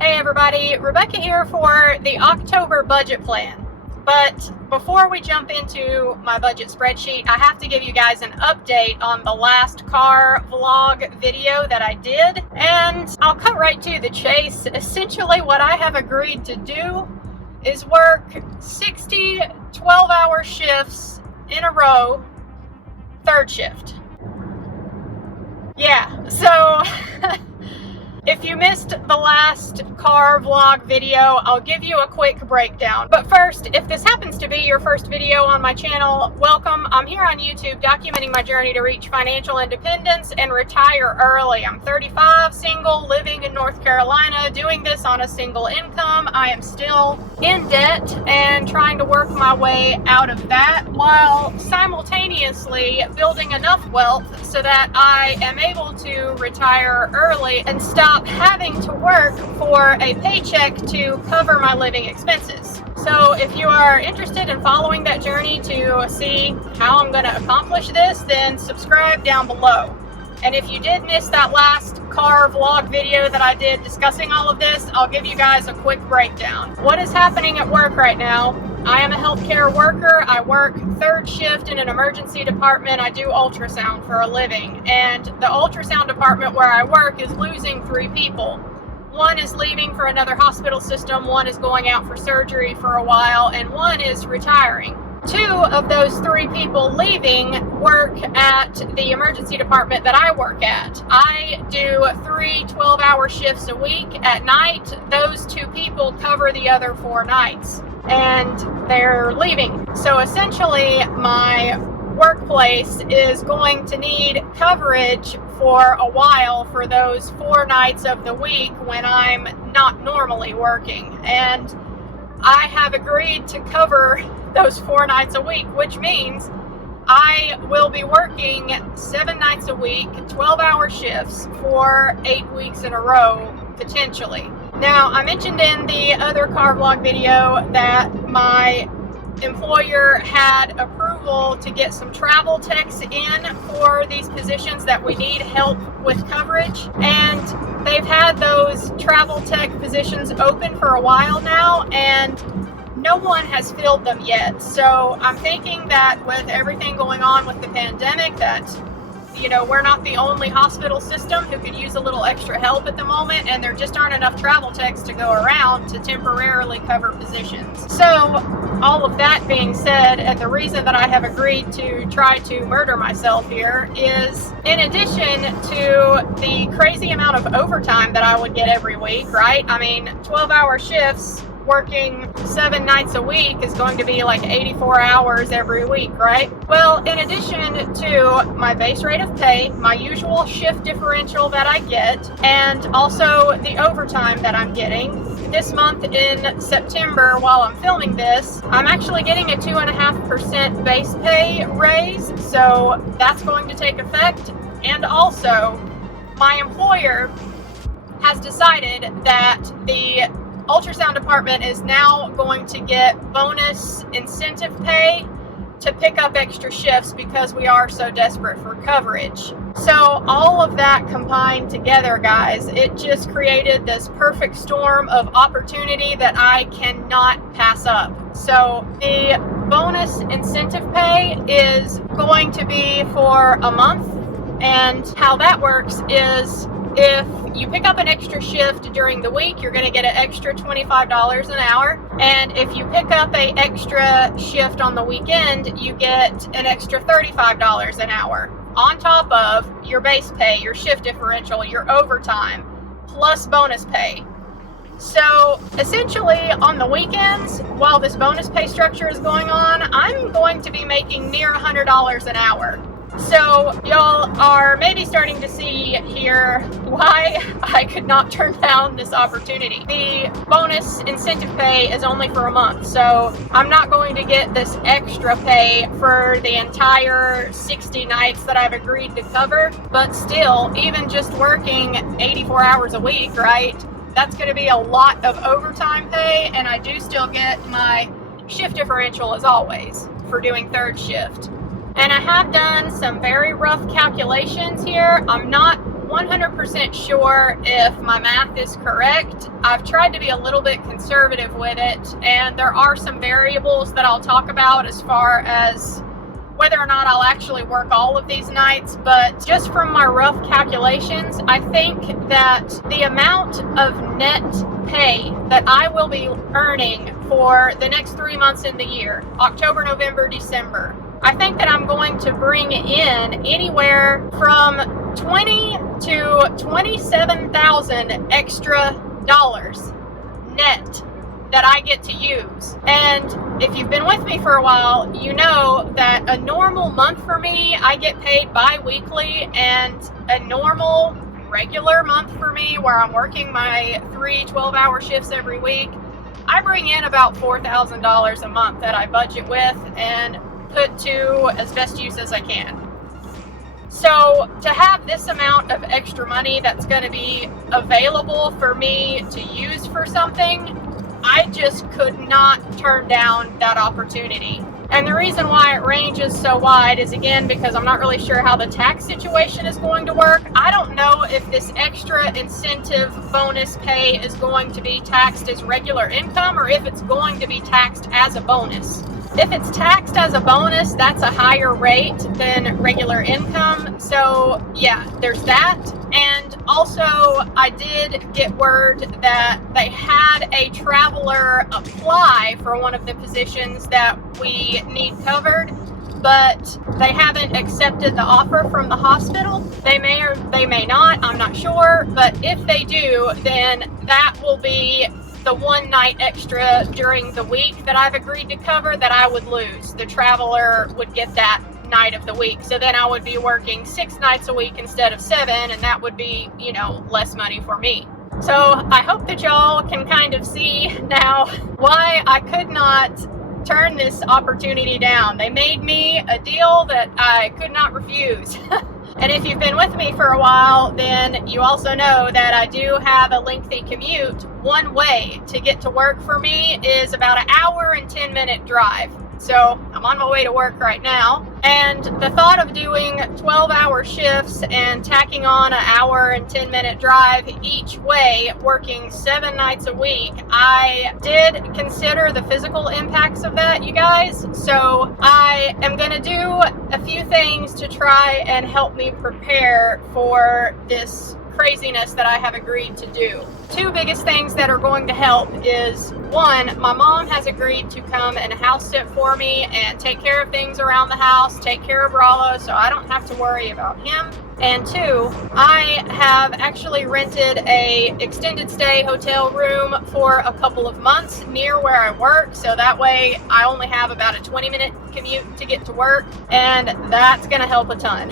Hey everybody, Rebecca here for the October budget plan. But before we jump into my budget spreadsheet, I have to give you guys an update on the last car vlog video that I did. And I'll cut right to the chase. Essentially what I have agreed to do is work 60 12-hour shifts in a row, third shift. Yeah, so if you missed the last car vlog video, I'll give you a quick breakdown. But first, if this happens to be your first video on my channel, welcome. I'm here on YouTube documenting my journey to reach financial independence and retire early. I'm 35, single, living in North Carolina, doing this on a single income. I am still in debt and trying to work my way out of that while simultaneously building enough wealth so that I am able to retire early and stop having to work for a paycheck to cover my living expenses. So if you are interested in following that journey to see how I'm going to accomplish this, then subscribe down below. And if you did miss that last car vlog video that I did discussing all of this, I'll give you guys a quick breakdown. What is happening at work right now? I am a healthcare worker. I work third shift in an emergency department. I do ultrasound for a living. And the ultrasound department where I work is losing 3 people. One is leaving for another hospital system, one is going out for surgery for a while, and one is retiring. 2 of those 3 people leaving work at the emergency department that I work at. I do 3 12-hour shifts a week at night. Those 2 people cover the other 4 nights, and they're leaving. So essentially, my workplace is going to need coverage for a while for those 4 nights of the week when I'm not normally working. And I have agreed to cover those 4 nights a week, which means I will be working 7 nights a week, 12-hour shifts for 8 weeks in a row, potentially. Now, I mentioned in the other car vlog video that my employer had approval to get some travel techs in for these positions that we need help with coverage, and they've had those travel tech positions open for a while now, and no one has filled them yet. So I'm thinking that with everything going on with the pandemic, that we're not the only hospital system who could use a little extra help at the moment, and there just aren't enough travel techs to go around to temporarily cover positions. So all of that being said, and the reason that I have agreed to try to murder myself here is, in addition to the crazy amount of overtime that I would get every week, right? I mean, 12-hour shifts working 7 nights a week is going to be like 84 hours every week, right? Well, in addition to my base rate of pay, my usual shift differential that I get, and also the overtime that I'm getting, this month in September, while I'm filming this, I'm actually getting a 2.5% base pay raise, so that's going to take effect. And also, my employer has decided that the ultrasound department is now going to get bonus incentive pay to pick up extra shifts because we are so desperate for coverage. So all of that combined together, guys, it just created this perfect storm of opportunity that I cannot pass up. So the bonus incentive pay is going to be for a month, and how that works is if you pick up an extra shift during the week, you're going to get an extra $25 an hour. And if you pick up an extra shift on the weekend, you get an extra $35 an hour on top of your base pay, your shift differential, your overtime, plus bonus pay. So essentially on the weekends, while this bonus pay structure is going on, I'm going to be making near $100 an hour. So y'all are maybe starting to see here why I could not turn down this opportunity. The bonus incentive pay is only for a month, so I'm not going to get this extra pay for the entire 60 nights that I've agreed to cover. But still, even just working 84 hours a week, right? That's going to be a lot of overtime pay, and I do still get my shift differential as always for doing third shift. And I have done some very rough calculations here. I'm not 100% sure if my math is correct. I've tried to be a little bit conservative with it, and there are some variables that I'll talk about as far as whether or not I'll actually work all of these nights, but just from my rough calculations, I think that the amount of net pay that I will be earning for the next 3 months in the year, October, November, December, I think that I'm going to bring in anywhere from 20 to 27,000 extra dollars net that I get to use. And if you've been with me for a while, you know that a normal month for me, I get paid bi-weekly, and a normal regular month for me where I'm working my 3 12-hour shifts every week, I bring in about $4,000 a month that I budget with and put to as best use as I can. So to have this amount of extra money that's going to be available for me to use for something, I just could not turn down that opportunity. And the reason why it ranges so wide is, again, because I'm not really sure how the tax situation is going to work. I don't know if this extra incentive bonus pay is going to be taxed as regular income or if it's going to be taxed as a bonus. If it's taxed as a bonus, that's a higher rate than regular income. So yeah, there's that. And also, I did get word that they had a traveler apply for one of the positions that we need covered, but they haven't accepted the offer from the hospital. They may or they may not, I'm not sure. But if they do, then that will be the one night extra during the week that I've agreed to cover that I would lose. The traveler would get that night of the week. So then I would be working 6 nights a week instead of 7, and that would be, less money for me. So I hope that y'all can kind of see now why I could not turn this opportunity down. They made me a deal that I could not refuse. And if you've been with me for a while, then you also know that I do have a lengthy commute. One way to get to work for me is about an hour and 10-minute drive. So I'm on my way to work right now. And the thought of doing 12-hour shifts and tacking on an hour and 10-minute drive each way, working 7 nights a week, I did consider the physical impacts of that, you guys. So I am going to do a few things to try and help me prepare for this craziness that I have agreed to do. 2 biggest things that are going to help is, 1, my mom has agreed to come and house sit for me and take care of things around the house, take care of Rollo, so I don't have to worry about him. And 2, I have actually rented a extended stay hotel room for a couple of months near where I work, so that way I only have about a 20-minute commute to get to work, and that's going to help a ton.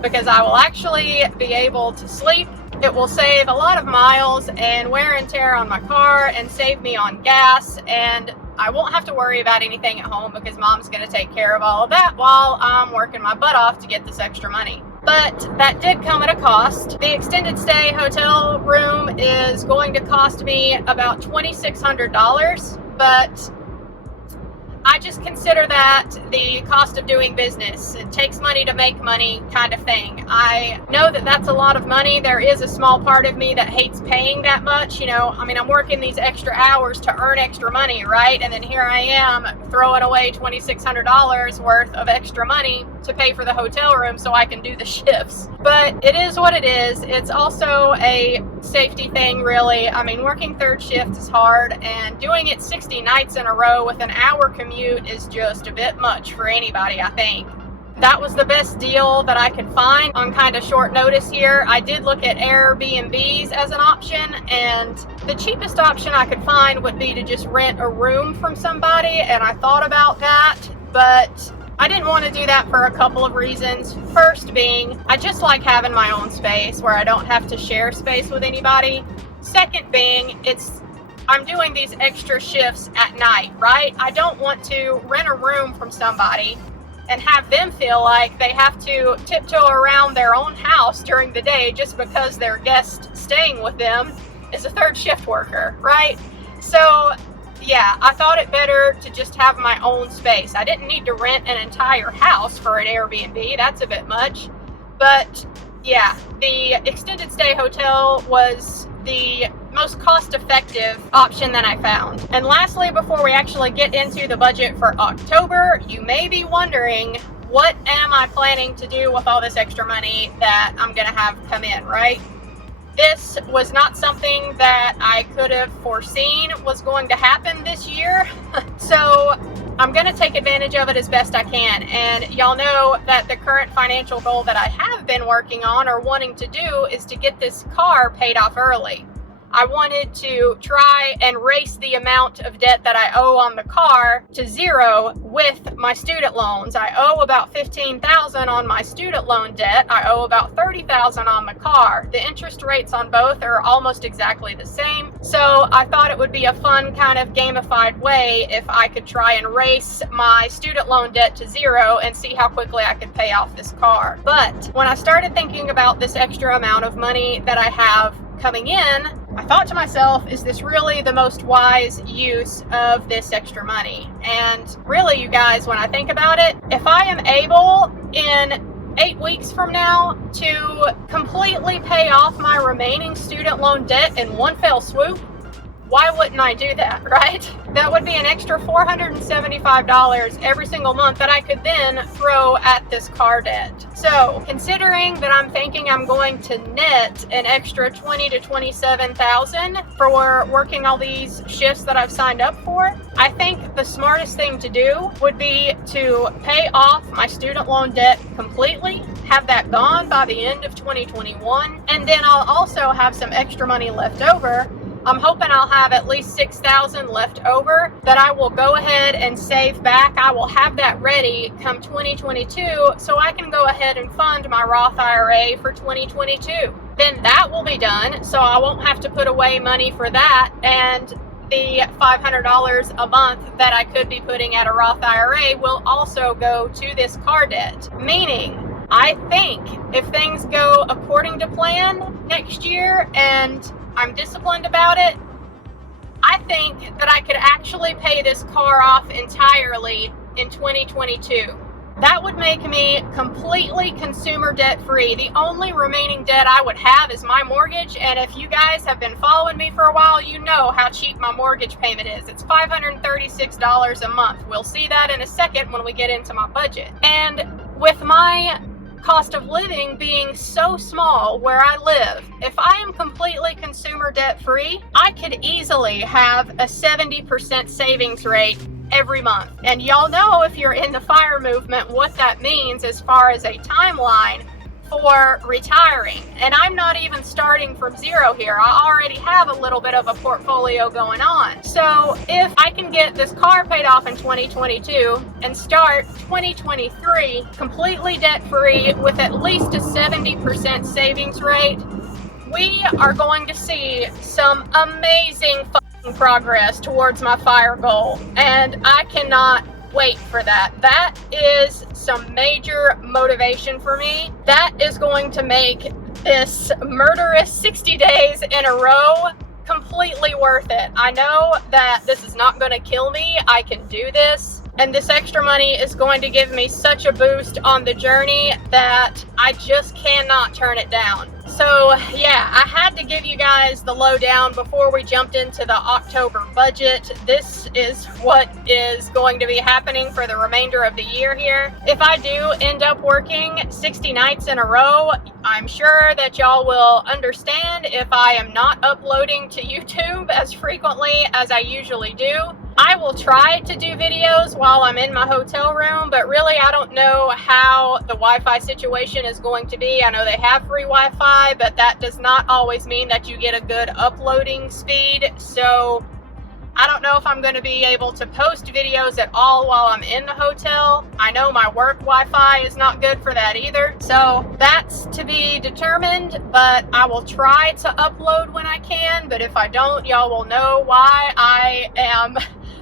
Because I will actually be able to sleep. It will save a lot of miles and wear and tear on my car and save me on gas, and I won't have to worry about anything at home because Mom's going to take care of all of that while I'm working my butt off to get this extra money. But that did come at a cost. The extended stay hotel room is going to cost me about $2,600, but I just consider that the cost of doing business. It takes money to make money kind of thing. I know that that's a lot of money. There is a small part of me that hates paying that much. I'm working these extra hours to earn extra money, right? And then here I am throwing away $2,600 worth of extra money to pay for the hotel room so I can do the shifts. But it is what it is. It's also a safety thing, really. Working third shift is hard, and doing it 60 nights in a row with an hour commute is just a bit much for anybody, I think. That was the best deal that I could find on kind of short notice here. I did look at Airbnbs as an option, and the cheapest option I could find would be to just rent a room from somebody, and I thought about that, but I didn't want to do that for a couple of reasons. First being, I just like having my own space where I don't have to share space with anybody. Second being, I'm doing these extra shifts at night, right? I don't want to rent a room from somebody and have them feel like they have to tiptoe around their own house during the day just because their guest staying with them is a third shift worker, right? So yeah, I thought it better to just have my own space. I didn't need to rent an entire house for an Airbnb. That's a bit much. But yeah, the extended stay hotel was the most cost-effective option that I found. And lastly, before we actually get into the budget for October, you may be wondering, what am I planning to do with all this extra money that I'm gonna have come in, right? This was not something that I could have foreseen was going to happen this year. So I'm going to take advantage of it as best I can. And y'all know that the current financial goal that I have been working on or wanting to do is to get this car paid off early. I wanted to try and race the amount of debt that I owe on the car to zero with my student loans. I owe about $15,000 on my student loan debt. I owe about $30,000 on the car. The interest rates on both are almost exactly the same. So I thought it would be a fun kind of gamified way if I could try and race my student loan debt to zero and see how quickly I could pay off this car. But when I started thinking about this extra amount of money that I have coming in, I thought to myself, is this really the most wise use of this extra money? And really, you guys, when I think about it, if I am able in 8 weeks from now to completely pay off my remaining student loan debt in one fell swoop, why wouldn't I do that, right? That would be an extra $475 every single month that I could then throw at this car debt. So considering that I'm thinking I'm going to net an extra $20,000 to $27,000 for working all these shifts that I've signed up for, I think the smartest thing to do would be to pay off my student loan debt completely, have that gone by the end of 2021, and then I'll also have some extra money left over. I'm hoping I'll have at least $6,000 left over that I will go ahead and save back. I will have that ready come 2022 so I can go ahead and fund my Roth IRA for 2022. Then that will be done, so I won't have to put away money for that, and the $500 a month that I could be putting at a Roth IRA will also go to this car debt. Meaning, I think if things go according to plan next year and I'm disciplined about it, I think that I could actually pay this car off entirely in 2022. That would make me completely consumer debt free. The only remaining debt I would have is my mortgage, and if you guys have been following me for a while, you know how cheap my mortgage payment is. It's $536 a month. We'll see that in a second when we get into my budget. And with my cost of living being so small where I live, if I am completely consumer debt free, I could easily have a 70% savings rate every month. And y'all know, if you're in the FIRE movement, what that means as far as a timeline for retiring. And I'm not even starting from zero here. I already have a little bit of a portfolio going on. So if I can get this car paid off in 2022 and start 2023 completely debt-free with at least a 70% savings rate, we are going to see some amazing progress towards my FIRE goal. And I cannot wait for that. That is some major motivation for me. That is going to make this murderous 60 days in a row completely worth it. I know that this is not going to kill me. I can do this. And this extra money is going to give me such a boost on the journey that I just cannot turn it down. So yeah, I had to give you guys the lowdown before we jumped into the October budget. This is what is going to be happening for the remainder of the year here. If I do end up working 60 nights in a row, I'm sure that y'all will understand if I am not uploading to YouTube as frequently as I usually do. I will try to do videos while I'm in my hotel room, but really I don't know how the Wi-Fi situation is going to be. I know they have free Wi-Fi, but that does not always mean that you get a good uploading speed. So I don't know if I'm going to be able to post videos at all while I'm in the hotel. I know my work Wi-Fi is not good for that either. So that's to be determined, but I will try to upload when I can. But if I don't, y'all will know why I am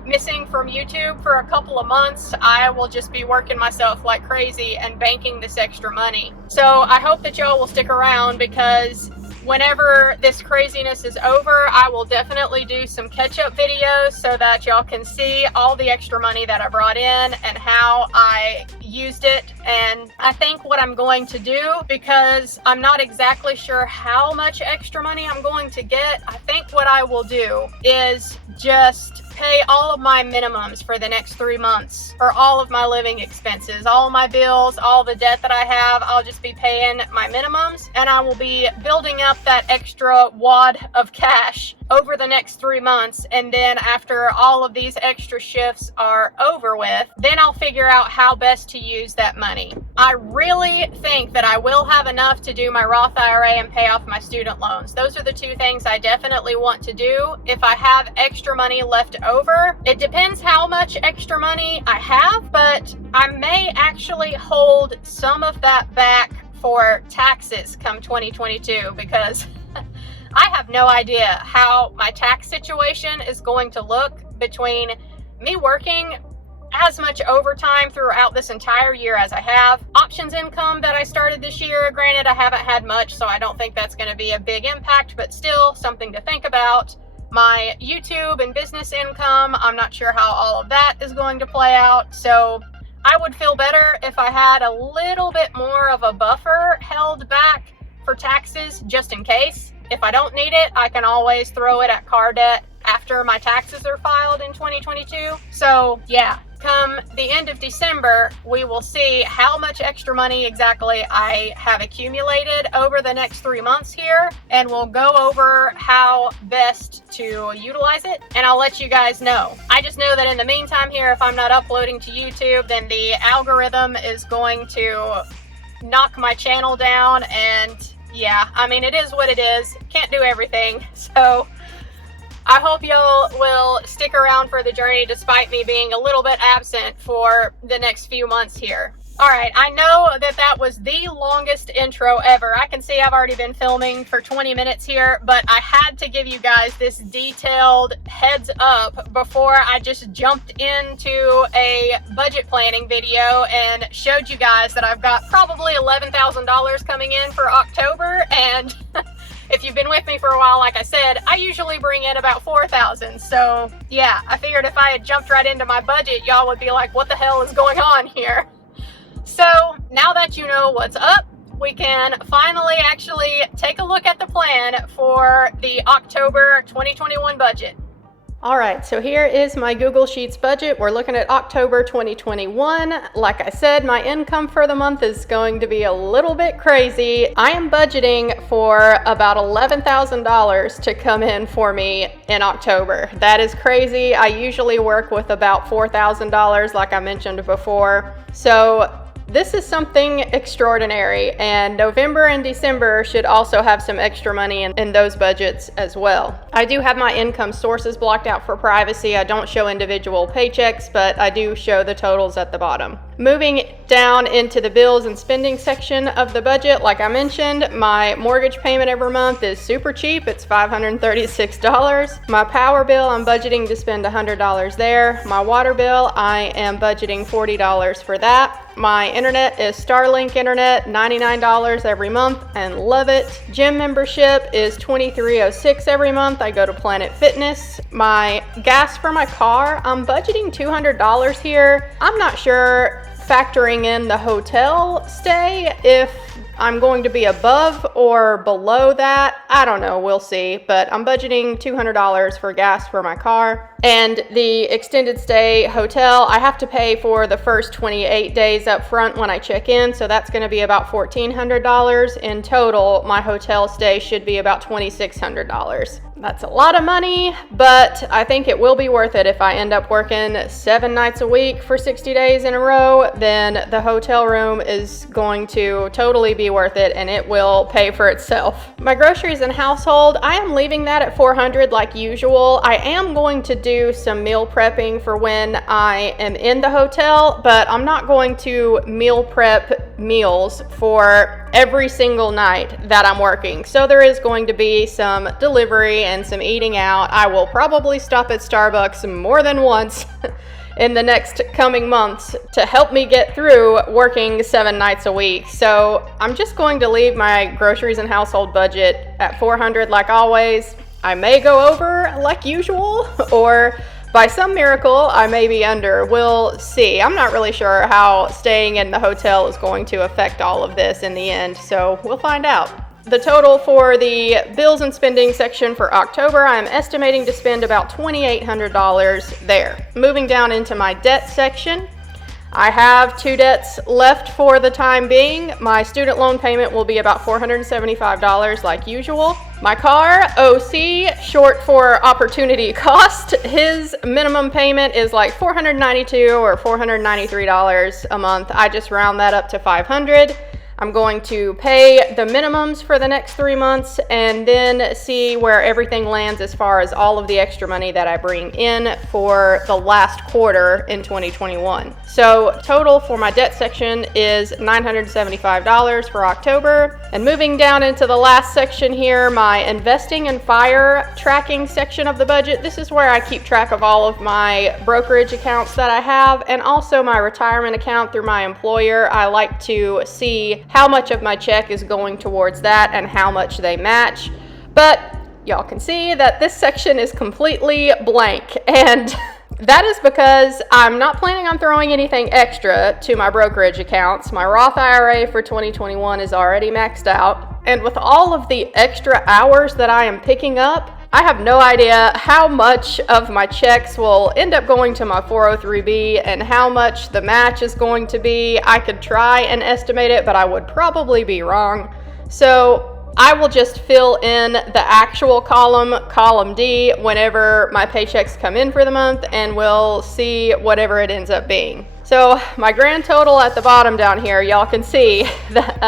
missing from YouTube for a couple of months. I will just be working myself like crazy and banking this extra money. So I hope that y'all will stick around, because whenever this craziness is over, I will definitely do some catch-up videos so that y'all can see all the extra money that I brought in and how I used it. And I think what I'm going to do, because I'm not exactly sure how much extra money I'm going to get, I think what I will do is just pay all of my minimums for the next 3 months, or all of my living expenses, all of my bills, all the debt that I have. I'll just be paying my minimums, and I will be building up that extra wad of cash over the next 3 months. And then after all of these extra shifts are over with, then I'll figure out how best to use that money. I really think that I will have enough to do my Roth IRA and pay off my student loans. Those are the two things I definitely want to do. If I have extra money left over, it depends how much extra money I have, but I may actually hold some of that back for taxes come 2022, because I have no idea how my tax situation is going to look between me working as much overtime throughout this entire year as I have. Options income that I started this year, granted I haven't had much, so I don't think that's going to be a big impact, but still something to think about. My YouTube and business income, I'm not sure how all of that is going to play out, so I would feel better if I had a little bit more of a buffer held back for taxes, just in case. If I don't need it, I can always throw it at car debt after my taxes are filed in 2022. So yeah, come the end of December, we will see how much extra money exactly I have accumulated over the next 3 months here, and we'll go over how best to utilize it, and I'll let you guys know. I just know that in the meantime here, if I'm not uploading to YouTube, then the algorithm is going to knock my channel down, and yeah, I mean, it is what it is. Can't do everything, so I hope y'all will stick around for the journey despite me being a little bit absent for the next few months here. All right, I know that that was the longest intro ever. I can see I've already been filming for 20 minutes here, but I had to give you guys this detailed heads up before I just jumped into a budget planning video and showed you guys that I've got probably $11,000 coming in for October, and if you've been with me for a while, like I said, I usually bring in about $4,000. So yeah, I figured if I had jumped right into my budget, y'all would be like, what the hell is going on here? So now that you know what's up, we can finally actually take a look at the plan for the October 2021 budget. All right, so here is my Google Sheets budget. We're looking at October 2021. Like I said, my income for the month is going to be a little bit crazy. I am budgeting for about $11,000 to come in for me in October. That is crazy. I usually work with about $4,000, like I mentioned before. So this is something extraordinary, and November and December should also have some extra money in those budgets as well. I do have my income sources blocked out for privacy. I don't show individual paychecks, but I do show the totals at the bottom. Moving down into the bills and spending section of the budget, like I mentioned, my mortgage payment every month is super cheap. It's $536. My power bill, I'm budgeting to spend $100 there. My water bill, I am budgeting $40 for that. My internet is Starlink internet, $99 every month, and love it. Gym membership is $23.06 every month. I go to Planet Fitness. My gas for my car, I'm budgeting $200 here. I'm not sure, factoring in the hotel stay, if I'm going to be above or below that. I don't know, we'll see, but I'm budgeting $200 for gas for my car. And the extended stay hotel, I have to pay for the first 28 days up front when I check in, so that's going to be about $1,400. In total, my hotel stay should be about $2,600. That's a lot of money, but I think it will be worth it. If I end up working 7 nights a week for 60 days in a row, then the hotel room is going to totally be worth it, and it will pay for itself. My groceries and household, I am leaving that at $400 like usual. I am going to do some meal prepping for when I am in the hotel, but I'm not going to meal prep meals for every single night that I'm working. So there is going to be some delivery and some eating out. I will probably stop at Starbucks more than once in the next coming months to help me get through working 7 nights a week. So I'm just going to leave my groceries and household budget at $400 like always. I may go over like usual or By some miracle, I may be under. We'll see. I'm not really sure how staying in the hotel is going to affect all of this in the end, so we'll find out. The total for the bills and spending section for October, I'm estimating to spend about $2,800 there. Moving down into my debt section, I have 2 debts left for the time being. My student loan payment will be about $475 like usual. My car, OC, short for opportunity cost, his minimum payment is like $492 or $493 a month. I just round that up to $500. I'm going to pay the minimums for the next 3 months and then see where everything lands as far as all of the extra money that I bring in for the last quarter in 2021. So total for my debt section is $975 for October. And moving down into the last section here, my investing and fire tracking section of the budget. This is where I keep track of all of my brokerage accounts that I have and also my retirement account through my employer. I like to see how much of my check is going towards that and how much they match. But y'all can see that this section is completely blank, and that is because I'm not planning on throwing anything extra to my brokerage accounts. My Roth IRA for 2021 is already maxed out, and with all of the extra hours that I am picking up, I have no idea how much of my checks will end up going to my 403B and how much the match is going to be. I could try and estimate it, but I would probably be wrong. So I will just fill in the actual column D, whenever my paychecks come in for the month, and we'll see whatever it ends up being. So my grand total at the bottom down here, y'all can see that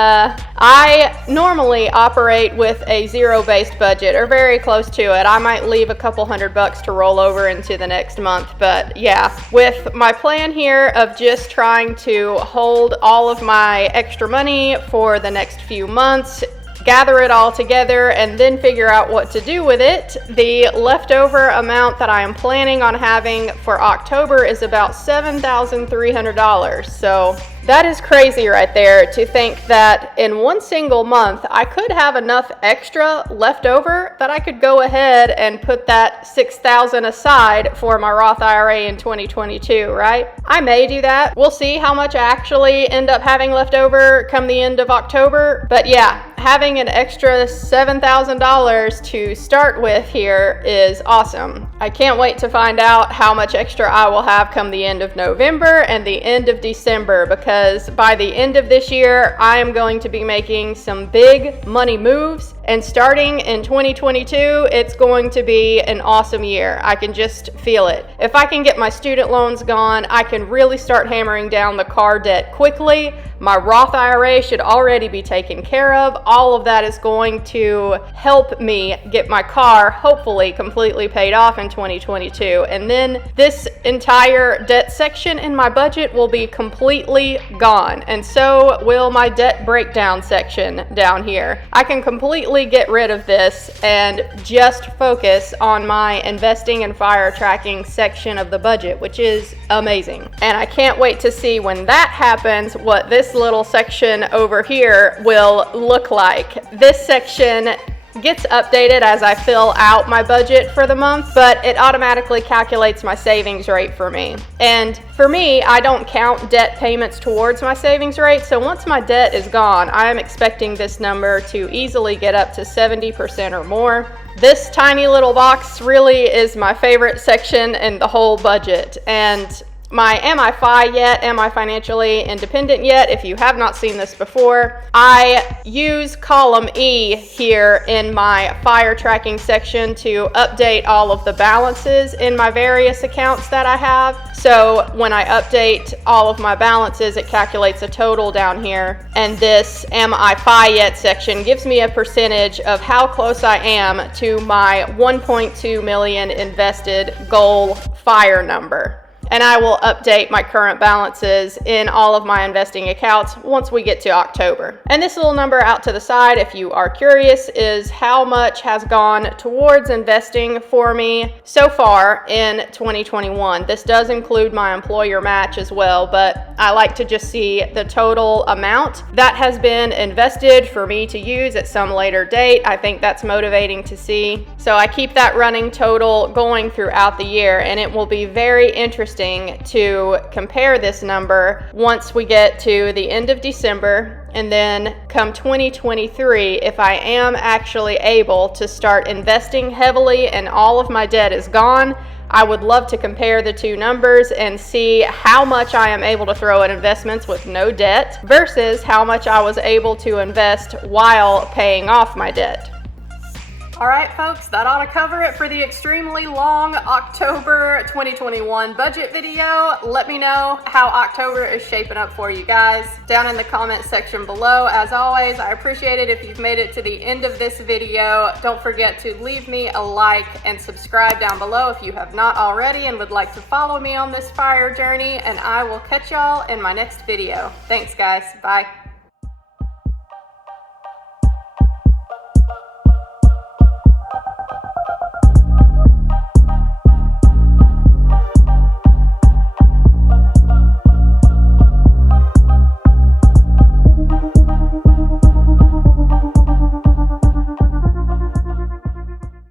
I normally operate with a zero-based budget or very close to it. I might leave a couple $100 to roll over into the next month, but yeah, with my plan here of just trying to hold all of my extra money for the next few months, gather it all together, and then figure out what to do with it. The leftover amount that I am planning on having for October is about $7,300. So that is crazy right there, to think that in one single month I could have enough extra left over that I could go ahead and put that $6,000 aside for my Roth IRA in 2022, right? I may do that. We'll see how much I actually end up having left over come the end of October. But yeah, having an extra $7,000 to start with here is awesome. I can't wait to find out how much extra I will have come the end of November and the end of December, because by the end of this year, I am going to be making some big money moves. And starting in 2022, it's going to be an awesome year. I can just feel it. If I can get my student loans gone, I can really start hammering down the car debt quickly. My Roth IRA should already be taken care of. All of that is going to help me get my car hopefully completely paid off in 2022. And then this entire debt section in my budget will be completely gone. And so will my debt breakdown section down here. I can completely get rid of this and just focus on my investing and fire tracking section of the budget, which is amazing. And I can't wait to see when that happens what this little section over here will look like. This section gets updated as I fill out my budget for the month, but it automatically calculates my savings rate for me. And for me, I don't count debt payments towards my savings rate, so once my debt is gone, I am expecting this number to easily get up to 70% or more. This tiny little box really is my favorite section in the whole budget. And my Am I Fi Yet? Am I Financially Independent Yet? If you have not seen this before, I use column E here in my fire tracking section to update all of the balances in my various accounts that I have. So when I update all of my balances, it calculates a total down here. And this Am I Fi Yet section gives me a percentage of how close I am to my 1.2 million invested goal fire number. and I will update my current balances in all of my investing accounts once we get to October. And this little number out to the side, if you are curious, is how much has gone towards investing for me so far in 2021. This does include my employer match as well, but I like to just see the total amount that has been invested for me to use at some later date. I think that's motivating to see. So I keep that running total going throughout the year, and it will be very interesting to compare this number once we get to the end of December, and then come 2023, if I am actually able to start investing heavily and all of my debt is gone, I would love to compare the two numbers and see how much I am able to throw at investments with no debt versus how much I was able to invest while paying off my debt. All right, folks, that ought to cover it for the extremely long October 2021 budget video. Let me know how October is shaping up for you guys down in the comment section below. As always, I appreciate it if you've made it to the end of this video. Don't forget to leave me a like and subscribe down below if you have not already and would like to follow me on this fire journey, and I will catch y'all in my next video. Thanks, guys. Bye.